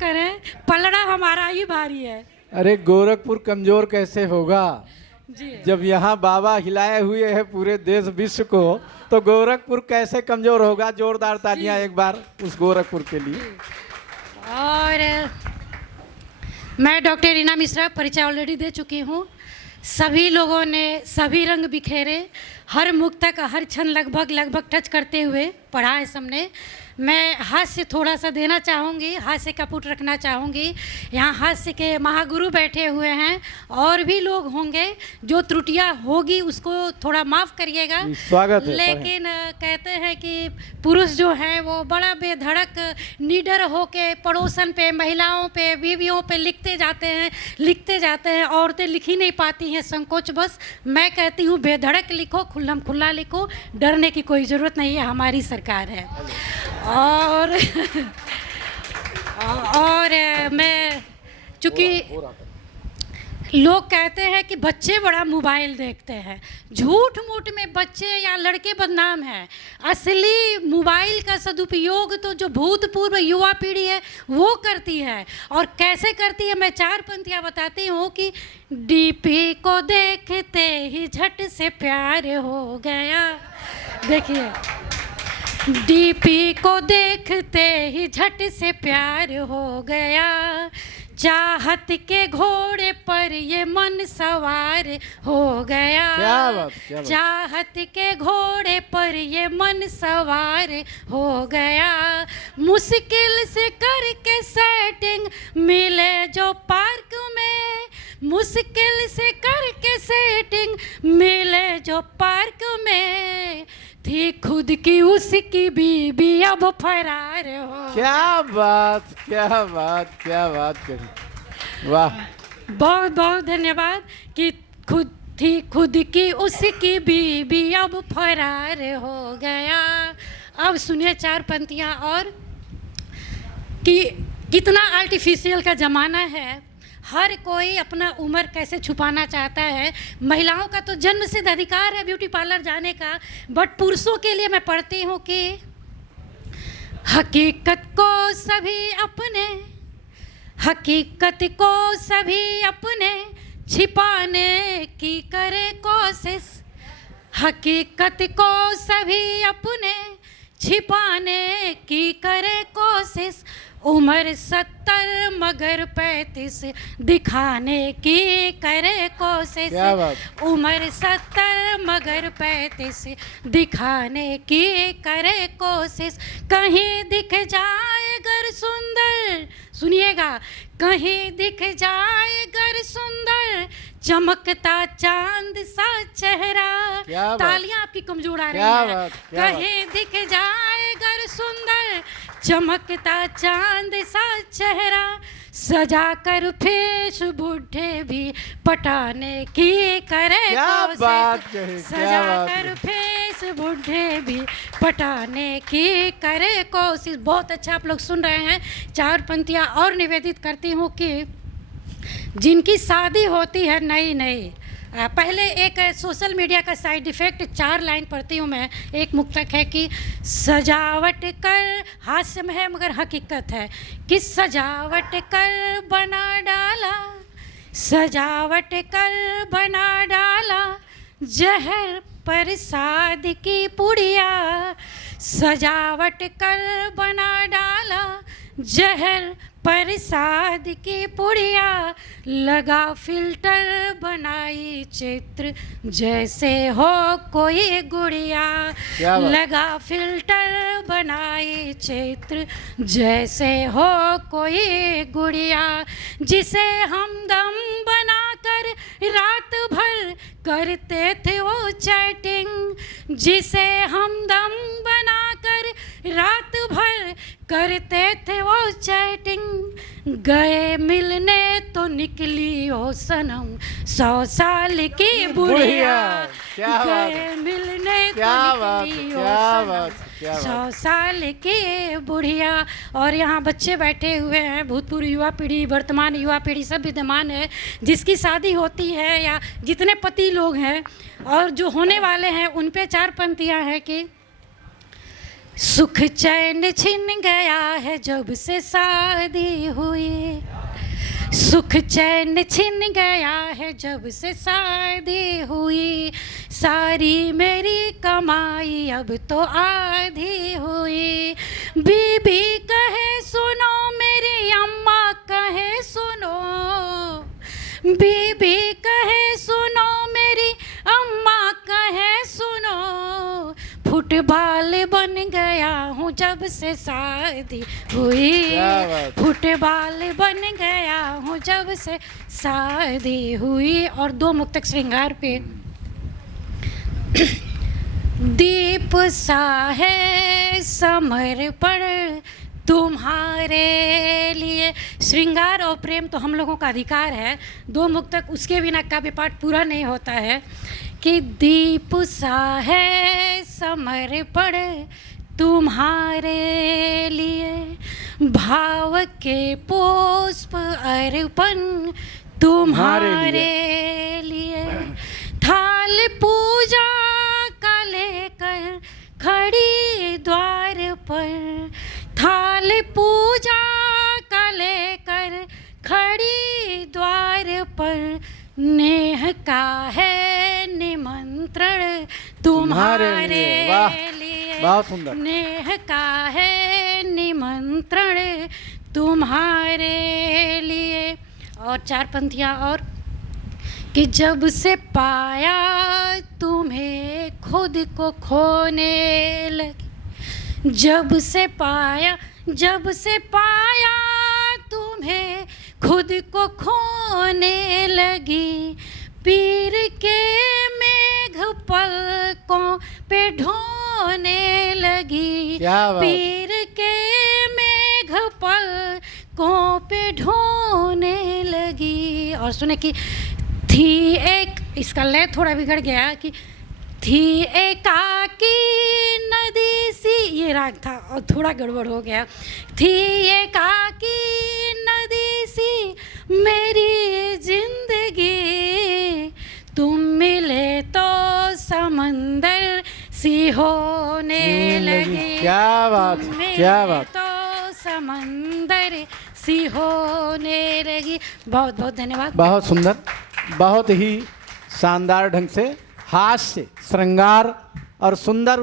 करें, पलड़ा हमारा ही भारी है। अरे गोरखपुर कमजोर कैसे होगा जी जब यहाँ बाबा हिलाए हुए हैं पूरे देश विश्व को, तो गोरखपुर कैसे कमजोर होगा। जोरदार तालियां एक बार उस गोरखपुर के लिए। और मैं डॉक्टर रीना मिश्रा परिचय ऑलरेडी दे चुकी हूँ। सभी लोगों ने सभी रंग बिखेरे, हर मुख तक हर क्षण लगभग टच करते हुए पढ़ा है सबने। मैं हास्य थोड़ा सा देना चाहूँगी, हास्य का पुट रखना चाहूँगी। यहाँ हास्य के महागुरु बैठे हुए हैं, और भी लोग होंगे। जो त्रुटियाँ होगी उसको थोड़ा माफ़ करिएगा। स्वागत है। लेकिन कहते हैं कि पुरुष जो हैं वो बड़ा बेधड़क निडर होके पड़ोसन पे, महिलाओं पे, बीवियों पे लिखते जाते हैं। औरतें लिख ही नहीं पाती हैं संकोच बस। मैं कहती हूँ बेधड़क लिखो, खुल्लम खुल्ला लिखो, डरने की कोई ज़रूरत नहीं है, हमारी सरकार है। और मैं चूँकि लोग कहते हैं कि बच्चे बड़ा मोबाइल देखते हैं, झूठ मूठ में बच्चे या लड़के बदनाम हैं। असली मोबाइल का सदुपयोग तो जो भूतपूर्व युवा पीढ़ी है वो करती है। और कैसे करती है, मैं 4 पंक्तियाँ बताती हूँ कि डीपी को देखते ही झट से प्यार हो गया। देखिए, डीपी को देखते ही झट से प्यार हो गया, चाहत के घोड़े पर ये मन सवार हो गया। क्या बात। चाहत के घोड़े पर ये मन सवार हो गया, मुश्किल से करके सेटिंग मिले जो पार्क में, मुश्किल से करके सेटिंग मिले जो पार्क में, थी खुद की उसकी बीबी अब फरार हो। क्या बात कही, वाह। बहुत बहुत धन्यवाद। कि खुद की उसकी बीबी अब फरार हो गया। अब सुनिए 4 पंक्तियाँ और, कि कितना आर्टिफिशियल का ज़माना है। हर कोई अपना उम्र कैसे छुपाना चाहता है। महिलाओं का तो जन्म सिद्ध अधिकार है ब्यूटी पार्लर जाने का, बट पुरुषों के लिए मैं पढ़ती हूँ कि हकीकत को सभी अपने छिपाने की करे कोशिश, हकीकत को सभी अपने छिपाने की करे कोशिश, उम्र 70 मगर 35 दिखाने की करे कोशिश, उम्र 70 मगर 35 दिखाने की करे कोशिश, कहीं दिख जाए गर सुंदर, सुनिएगा, कहीं दिख जाए गर सुंदर चमकता चांद सा चेहरा। तालियां आपकी कमजोर आ रही हैं। कहीं दिख जाए गर सुंदर चमकता चांद सा चेहरा, सजा कर फेस बूढ़े भी पटाने की करे कोशिश, सजा कर फेस बूढ़े भी पटाने की करे कोशिश। बहुत अच्छा आप लोग सुन रहे हैं। 4 पंक्तियाँ और निवेदित करती हूँ कि जिनकी शादी होती है नई, पहले एक सोशल मीडिया का साइड इफ़ेक्ट 4 लाइन पढ़ती हूँ मैं। एक मुक्तक है कि सजावट कर, हास्य में है मगर हकीकत है, कि सजावट कर बना डाला, सजावट कर बना डाला जहर प्रसाद की पुड़िया, सजावट कर बना डाला जहर प्रसाद की पुड़िया, लगा फिल्टर बनाई चित्र जैसे हो कोई गुड़िया, लगा फिल्टर बनाई चित्र जैसे हो कोई गुड़िया, जिसे हम दम बनाकर रात भर करते थे वो चैटिंग, जिसे हम दम बनाकर रात भर करते थे वो चैटिंग, गए मिलने तो निकली ओ सनम 100 साल की बुढ़िया, गए मिलने तो निकली ओ सनम 100 साल की बुढ़िया। और यहाँ बच्चे बैठे हुए हैं, भूतपूर्व युवा पीढ़ी, वर्तमान युवा पीढ़ी सब विद्यमान है। जिसकी शादी होती है या जितने पति लोग हैं और जो होने वाले हैं, उन पे 4 पंक्तियाँ हैं कि सुख चैन छिन गया है जब से शादी हुई, सुख चैन छिन गया है जब से शादी हुई, सारी मेरी कमाई अब तो आधी हुई। बीबी कहे सुनो मेरी अम्मा कहे सुनो, बीबी कहे सुनो मेरी अम्मा कहे सुनो, फुटबॉल बन गया हूँ जब से शादी हुई, क्या बात। फुटबॉल बन गया हूँ जब से शादी हुई। और दो मुक्तक श्रृंगार पे। दीप सा है समर्पण तुम्हारे लिए। श्रृंगार और प्रेम तो हम लोगों का अधिकार है, दो मुक्तक उसके बिना काव्य पाठ पूरा नहीं होता है। कि दीप सा है समर्पण तुम्हारे लिए, भाव के पुष्प अर्पण तुम्हारे लिए, थाल पूजा का लेकर खड़ी द्वार पर, थाल पूजा का लेकर खड़ी द्वार पर, नेह का है निमंत्रण तुम्हारे लिए, बहुत सुंदर। नेह का है निमंत्रण तुम्हारे लिए। और चार पंक्तियाँ और। कि जब से पाया तुम्हें खुद को खोने लगी, जब से पाया तुम्हें खुद को खोने लगी, पीर के मेघ पलकों पे ढोने लगी, पीर के मेघ पलकों पे ढोने लगी। और सुने कि थी एक, इसका लय थोड़ा बिगड़ गया, कि थी एकाकी नदी सी, ये राग था और थोड़ा गड़बड़ हो गया। थी एकाकी नदी सी मेरी जिंदगी, तुम मिले तो समंदर सी होने लगी। क्या बात, क्या बात। तो समंदर सी होने लगी। बहुत बहुत धन्यवाद। बहुत सुंदर, बहुत ही शानदार ढंग से हास्य, श्रृंगार और सुंदर